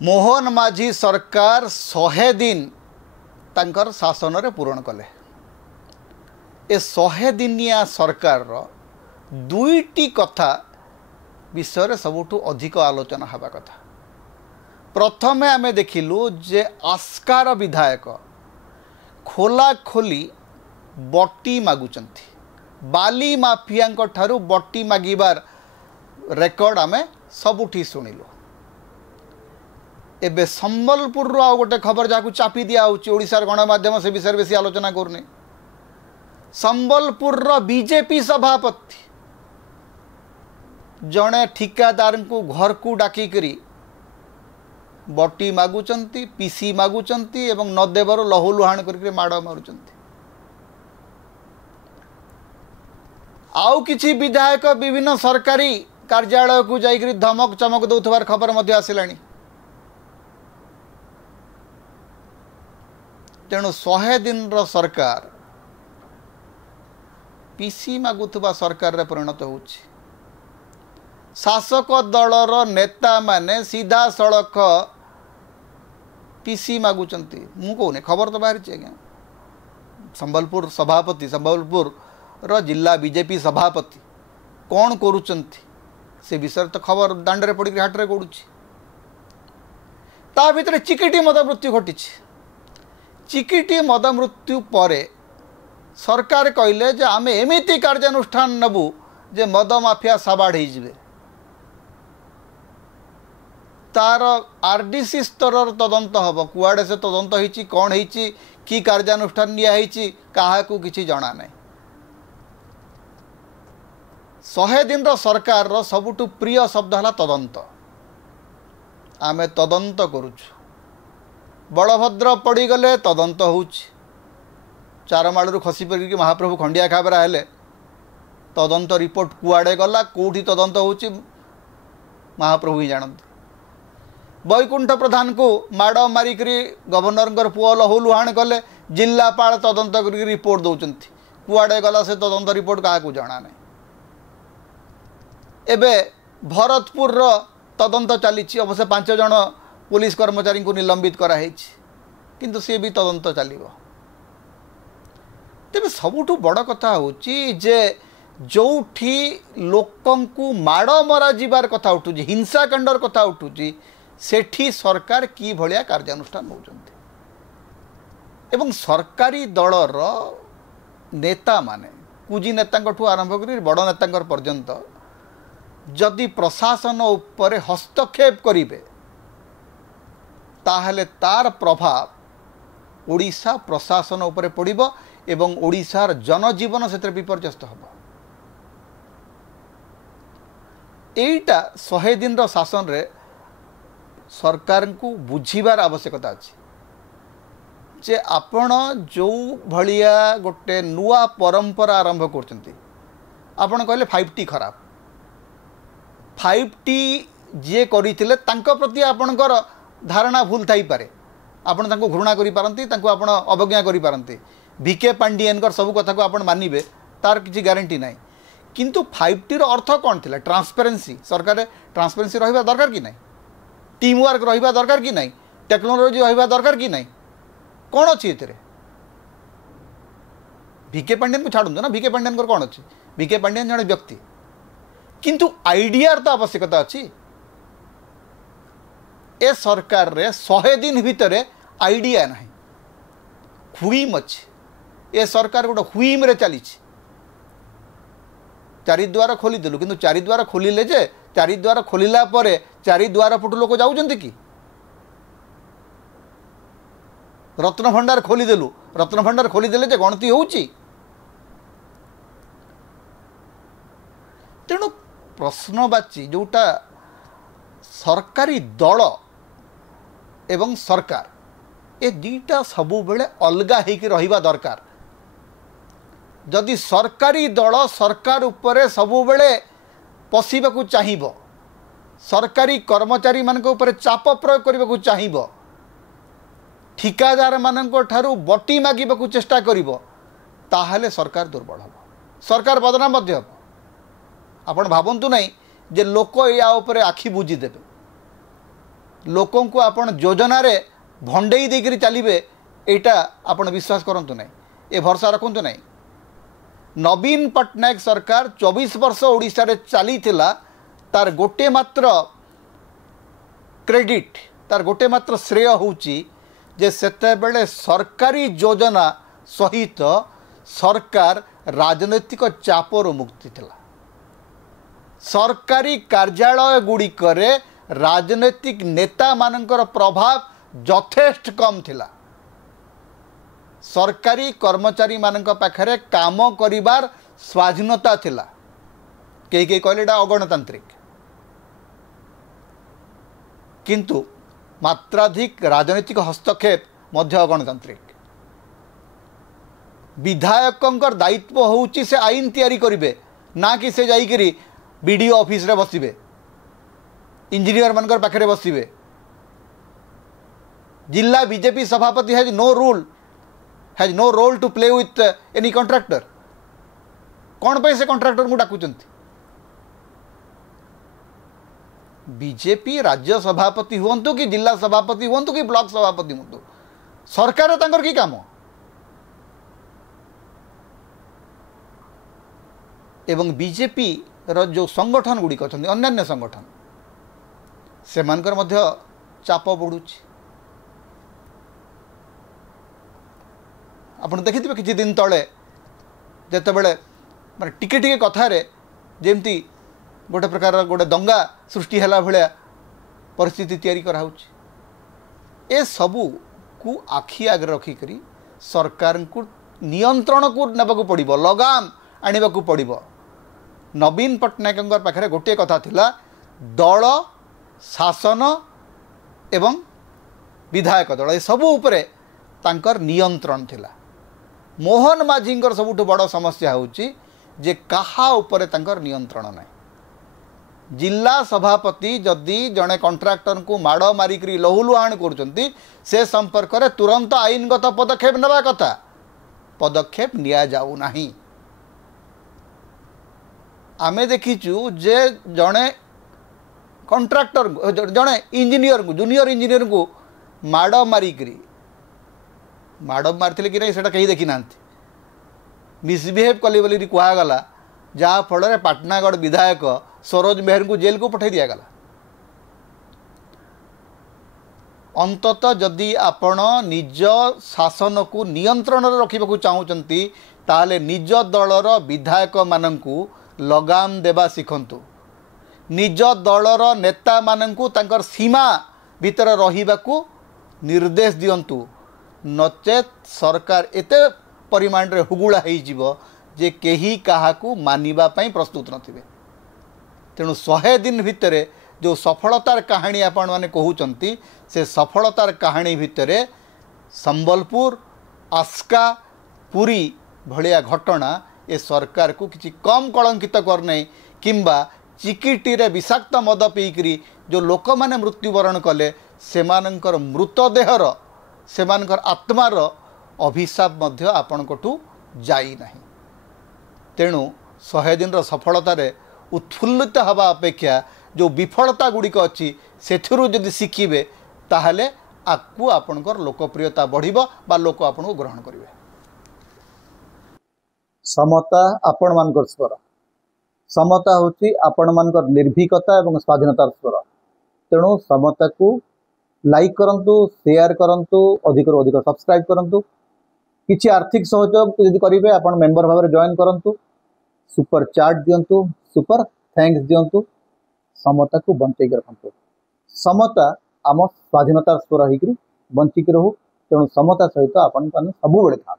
मोहन माझी सरकार 100 दिन तांकर शासन रे पूरण कले। ए 100 दिनिया सरकार दुईटी कथा विषय सबुठू अधिक आलोचना हवा कथा। प्रथमे आमे देखिलु जे आस्कार विधायक खोला खोली बट्टी मागुचंती, बाली माफिया ठारू बट्टी मागिबार रेकर्ड आमे सबुठी शुणिलु। एबे संबलपुर रो गोटे खबर जहाँ चापी दिया ओडिशार गणमाध्यम से विषय बेसी आलोचना करनी। संबलपुर रो बीजेपी सभापति जड़े ठिकादार को घर को डाकिकरी बट्टी मागुचंती, पीसी मागुचंती एवं नदेवर लहुलुहाण करके माड़ मारुचंती। आउ किछि विधायक विभिन्न सरकारी कार्यालय को जाइकरी धमक चमक दौथबार खबर मध्य आसिलानी। तेणु 100 दिन रो सरकार पीसी मागुथबा सरकार रे परिणत होउछि। शासक दलर नेता माने सीधा सड़क पीसी मागुचंती। मु कहूनी खबर तो बाहर आज्ञा संबलपुर सभापति, संबलपुर रो जिला बीजेपी सभापति कौन करुचंती से विषय तो खबर दांडरे पड़ी हाटरे गड़ुची। ता भितर चिकिटी मद मृत्यु घटी। चिकिटी मद मृत्यु परे सरकार कहले जे आमे एमिति कार्यानुष्ठान नबु जे मद माफिया साबाड़ हो जिवे। तार आरडीसी स्तर तदंत हम कुआड़े से तदंत होइछि, कौन होइछि, कि कार्यानुष्ठान निया होइछि काहाकू किछि जणा नै। 100 दिन रो सरकार रो सबुठु प्रिय शब्द हला तदंत। आमे तदंत करूछु। बलभद्र पड़गले तदंत होउछि। चारमाड़ू खसी पड़ी महाप्रभु खंडिया खाबरा हेले तदंत रिपोर्ट कुआड़े गला, कोठी तदंत होउछि महाप्रभु ही जानते। बैकुंठ प्रधान को माड़ मारिकरी गवर्नर पुओ लहुलुहाण कले, जिलापाल तदंत कर रिपोर्ट दौरान कुआड़े गला से तदंत रिपोर्ट क्या जाना नहीं। एबे भरतपुर रो तदंत चली अवश्य 5 जन पुलिस कर्मचारी को निलंबित कराई, किंतु सी भी तदंत चलो। तेज सबुठु बड़ कथा होची जे जोठी लोकंकु माड़ मरा जीवार कथा उठू, हिंसाकांडर कथा उठूची, सेठी सरकार की भलिया कार्यानुष्ठान नौचंती। एवं सरकारी दलर नेता माने कुजी नेता आरंभ कर बड़ नेता पर्यंत जदि प्रशासन उपरे हस्तक्षेप करिवे ताहले तार प्रभाव ओडिशा प्रशासन उपरे पड़िबो एवं ओडिशार जनजीवन से विपर्यस्त हम। एटा 100 दिन रो शासन रे सरकार को बुझीबार आवश्यकता अछि जे आपण जो भलिया गोटे नुआ परंपरा आरंभ करचंती। आपण कहले 5T खराब, 5T जे करिथिले तांको प्रति आपणकर धारणा भूल थाई पारे, आपण तांको घृणा करि पारंती, तांको आपण अवज्ञा करि पारंती। VK पांडियन कर सब कथा को आपण मानिबे तार किछि गारंटी नाही। किंतु 5T रो अर्थ कोन थिला? ट्रांसपेरेंसी। सरकार ट्रांसपेरेंसी रहिबा दरकार कि नाही? टीम वर्क रहिबा दरकार कि नाही? टेक्नोलोजी रहिबा दरकार कि नाही? कौन अच्छी एते? VK पांडियन को छाड़ू ना, VK पांडियन कौन अच्छी? VK पांडियन जड़े व्यक्ति, किंतु आइडियार तो आवश्यकता अच्छी। ए सरकार रे 100 दिन भितर आइडिया नहीं, हुईम अच्छी। ए सरकार गोटे हुईम रे चली। चारिद्वार खोलीदेलु, किंतु चारिद्वार खोलिले जे चारिद्वार खोलिला परे चारिद्वार पटु लोक जाउछन्ति कि? रत्न भंडार खोलीदेलु, रत्न भंडार खोलीदेले जे गणति होउची। तेणु प्रश्नवाची जोटा सरकारी दल एवं सरकार ए दीटा सबु बेले अलगा हेकि रहिबा दरकार। जदि सरकारी दल सरकार उपरे सबु बेले पशिबाकू चाहिबो, सरकारी कर्मचारी मान उपरे चाप प्रयोग करबाकू चाहिबो, ठिकादार मानक ठारू बटी मागिबाकू चेष्टा करिबो, ताहले सरकार दुर्बल हो, सरकार बदनाम मध्य हो। आपण भावंतु नहीं जे लोक या उपरे आखि बुझी देबे। लोकों को आपण योजना रे भंडई देकरी चलिए एटा आपण विश्वास करंतु नहीं, ए भरोसा रखंतु नहीं। नवीन पट्टनायक सरकार 24 वर्ष ओडिशा रे चली थिला, तार गोटे मात्र क्रेडिट, तार गोटे मात्र श्रेय होउची जे सेते बेले सरकारी योजना सहित सरकार राजनैतिक चापर मुक्ति थिला। सरकारी कार्यालय गुड़िकरे राजनैतिक नेता मानकर प्रभाव यथेष्ट कम थिला। सरकारी कर्मचारी मानक पाखरे काम करिबार स्वाधीनता थिला। कई कहले एटा अगणतांत्रिक, किंतु मात्राधिक राजनैतिक हस्तक्षेप मध्य अगणतांत्रिक। विधायकंकर दायित्व होउची से आईन तैयारी करिवे, ना कि से जाइकरी बीडीओ ऑफिस रे बसिबे, इंजीनियर मानकर पाखरे बसिबे। जिला बीजेपी सभापति has no role to play with any contractor. कौन पे से कॉन्ट्रैक्टर को डाकुचंती? बीजेपी राज्य सभापति हुंतु कि जिला सभापति हुंतु कि ब्लॉक सभापति हुंतु, सरकार तांकर की काम। एवं बीजेपी रो जो संगठन गुड़िक अच्छा अन्य संगठन से मानकर मध्य चाप बढ़ुची। आपन देखिथिबे किछि दिन तले जेतेबेले माने टिके टिके कथारे जेमती गोटे प्रकार गोटे दंगा सृष्टि हैला भलिया परिस्थिति तैयारी करा होची। ए सबू को आखि आगे रखिकरी सरकार को नियंत्रण को नेबाकू पड़िबो, लगाम आनिबाकू पड़िबो। नवीन पट्टनायक पाखरे गोटे कथा थिला, दल शासन एवं विधायक दल ए सबू उपरे तांकर नियंत्रण थिला। मोहन माझींकर सबुठ बड़ समस्या होची जे कहा उपरे तांकर नियंत्रण नहीं। जिला सभापति जदि जड़े कंट्राक्टर को माड़ मारिक लहुलुहाण कर से संपर्क में तुरंत आईनगत पदक्षेप नेबा कथा, पदक्षेप निया जाऊ नहीं। आमे देखीचु जे जड़े कंट्राक्टर जड़े इंजीनियर को जूनियर इंजीनियर को माड़ मारिक मारते कि नहीं सेटा कहीं देखी ना, मिसबिहेव कली बोली कहगला, जहाँ फल पाटनागढ़ विधायक सरोज मेहर को जेल को पठाई दिगला। अंततः जदि आपण निज शासन को नियंत्रण रखा चाहूँगी ताहले निज दलर विधायक माननकु लगाम देबा शिखंतु। निज दलर नेता माननकु तांकर सीमा भीतर रहिबाकू निर्देश दियंतु, नचेत सरकार एते परिमाण रे हुगुला हो जीवो जे केही काहाकू मानिबा पई प्रस्तुत नथिबे। तेणु 100 दिन भितरे जो सफलतार कहानी आपण माने कहउचंती से सफलतार कहानी भितरे संबलपुर, आस्का, पुरी भलिया घटना ए सरकार को किसी कम कलंकित करने किंबा चिकिटी रे विषाक्त मद पीकरी जो लोक माने मृत्युवरण कले सेमानंकर मृतदेहर सेमानकर आत्मार अभिशाप मध्य आपणकठू जाई नहीं। तेणु 100 दिन सफलतार उत्फुल्लित हवा अपेक्षा जो विफलता गुड़िक अच्छी सेठिरु जदि शिखिबे ताहले आकु आपणकर लोकप्रियता बढ़िबो बा लोक आपणको ग्रहण करिवे। समता आपण मानकर स्वर, समता होची आपण मानकर निर्भीकता एवं स्वाधीनतार स्वर। तेणु समता को लाइक करंतु, शेयर करंतु, अधिक अधिक सब्सक्राइब करंतु। किछि आर्थिक सहयोग यदि करिवे आपण मेंबर भाव में जॉइन करंतु, सुपर चार्ट दियंतु, सुपर थैंक्स दियंतु। समता को बंचेक रखंतु। समता आम स्वाधीनतार स्वर होकर बंचिक रहू। तेणु समता सहित आपण सब बेले था।